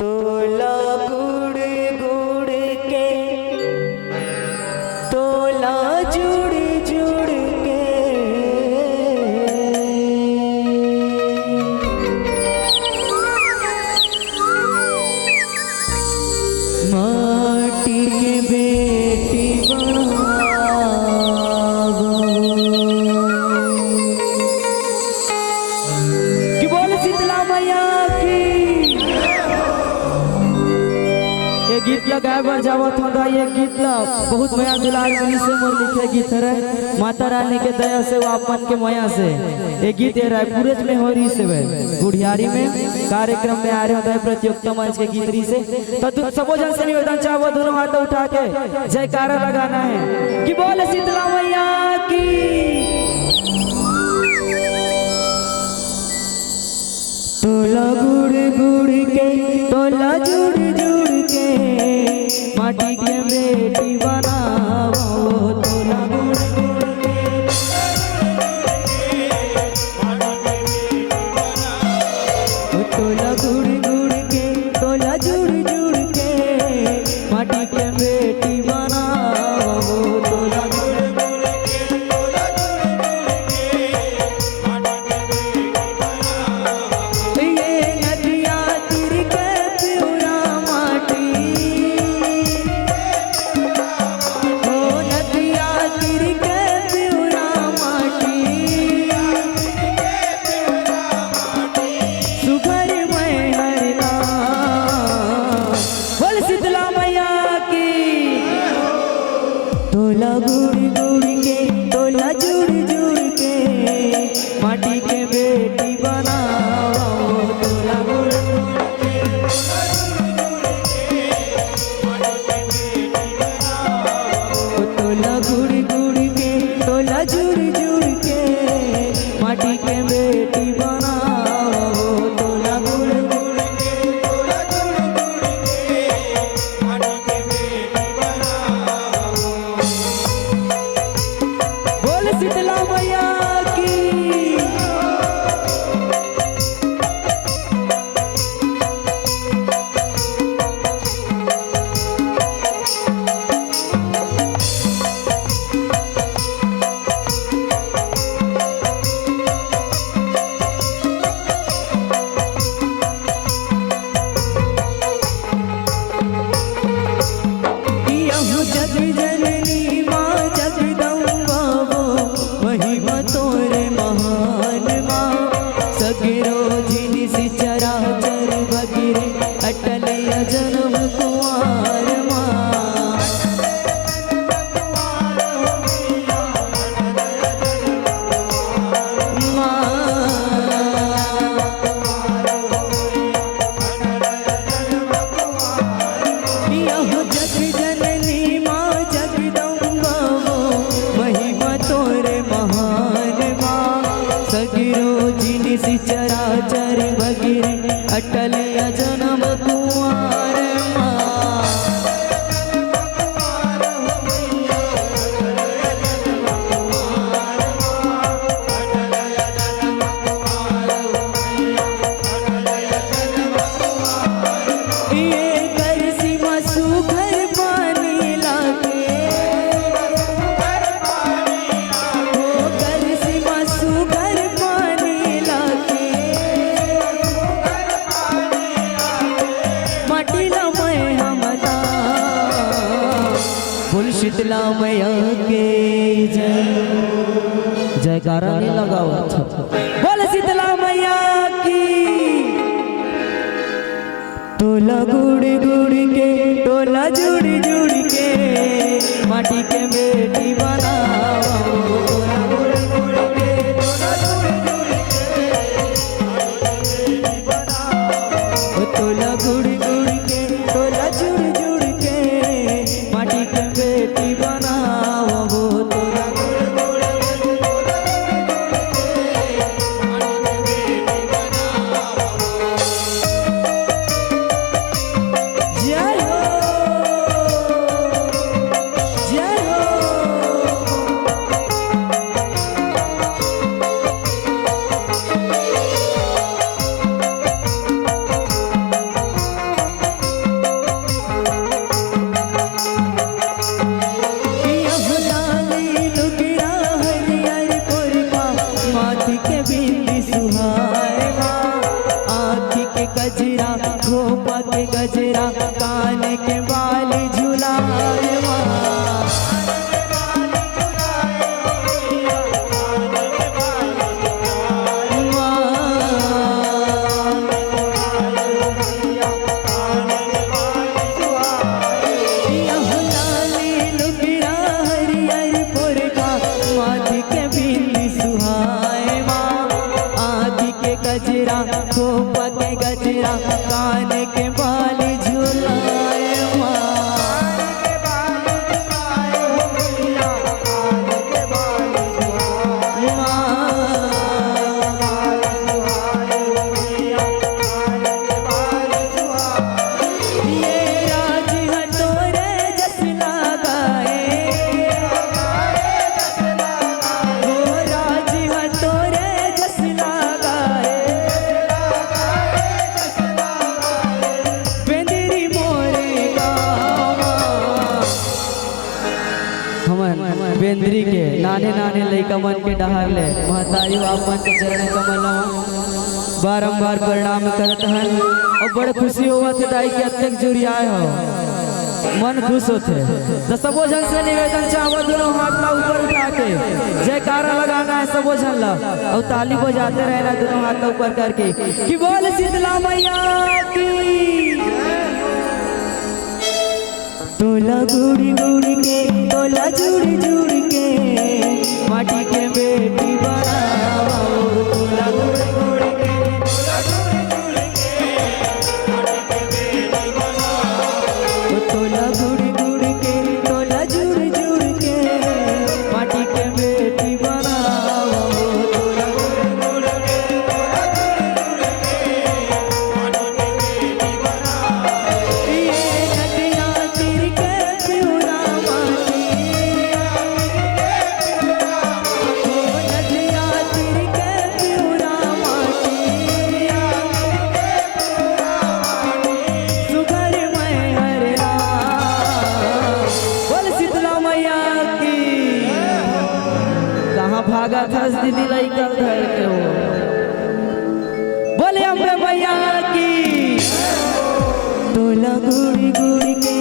तोला गुड़ गुड़ के तोला जुड़ जुड़ के माटी के बेटी बनावो कि बोल शीतला मैया की। ये गीत ला गाय बर जावत होगा। ये गीत ला बहुत माया दुलार मनी से मोर लिखे गीत है माता रानी के दया से वापन के माया से। ये गीत है रायपुर में हो रही से गुड़ियारी में कार्यक्रम में आ रहे होता है प्रतियोगिता मंच के गीत री से। तो तुम सबो जन से निवेदन चाहो दोनों हाथ उठा के जयकारा लगाना है कि बोल शीतला मैया की। तोला गुड़ गुड़ के तोला जुड़ जुड़ के माटी के बेटी बनावो। तोला गुड़ गुड़ के तोला गुड़ गुड़ के तोला जुड़ जुड़ के माटी के बेटी बनावो। तोला गुड़ गुड़ के तोला जुड़ जुड़ के माटी के बेटी बनावो। ये नदिया तीर के प्यूरा माटी ओ नदिया तीर के प्यूरा माटी सुगर में हरना बोल शीतला मैया की। तोला गुड़ गुड़ के तोला जुड़ जुड़ के माटी के बेटी बनाओ। तोला गुड़ गुड़ के तोला गुड़ गुड़ के तोला जुड़ जुड़ के माटी के बेटी बनाओ। तोला गुड़ गुड़ के तोला जुड़ जुड़ के माटी के बेटी बनाओ। बोल शीतला मैया की। यहु जग जननी माँ जगदम्बा वो महिमा तोरे महान माँ। सगिरो जिनिसि चराचर बगिरे अटल जन्म कुंवार माँ। यहु जग जननी माँ जगदम्बा वो महिमा तोरे महान माँ। सगिरो जिनिसि चराचर बगिरे अटल जन्म कुंवार माँ। ये करसी मसू घर पानी लागे ओ करसी मसू घर पानी लागे माटी ला मैं हमदा बोल शीतला मैया के जय। जयकारा नहीं लगाओ अच्छा बोल शीतला मैया की। तोला गुड़ गुड़ के तोला जुड़ जुड़ के माटी के बेटी बनाओ। तोला गुड़ गुड़ के तोला जुड़ जुड़ के तोला गुड़ गुड़ के तोला जुड़ जुड़ के माटी के बेटी बनाओ। तोला गुड़ गुड़ के तोला जय हो जय हो। खोपा के गजरा कान के बाल झुलाए माँ। बेंद्री के नाने नाने लइका मन के डहार ले महतारी आपन के चरण कमल बारंबार प्रणाम करत हन और बड़ खुशी होवत है दाई के अत्यंत जुड़ियाए हो मन खुश होते। तो सबो जन से निवेदन चाहो दोनों हाथ ला ऊपर उठा के जयकारा लगाना है सबो जन ला और ताली बजाते रहना दोनों हाथ ऊपर करके कि बोल शीतला मैया की। तोला गुड़ी गुड़ी के तोला जुड़ी जुड़ी के माटी के बेटी बनाओ। तोला गुड़ी गुड़ी के तोला गुड़ी गुड़ी के तोला जुड़ी जुड़ी के माटी के बेटी बनाओ। तोला गुड़ी गुड़ी के तोला जुड़ी जुड़ी के माटी के बेटी बनाओ। ये नदियाँ तीर के प्यूरा माटी नदियाँ तीर के प्यूरा माटी सुगर मैं हर राम। बोल शीतला मैया की। कहाँ भागा था दीदी लइका धर के हो। बोले अम्बे मैया की। तोला गुड़ी गुड़ी के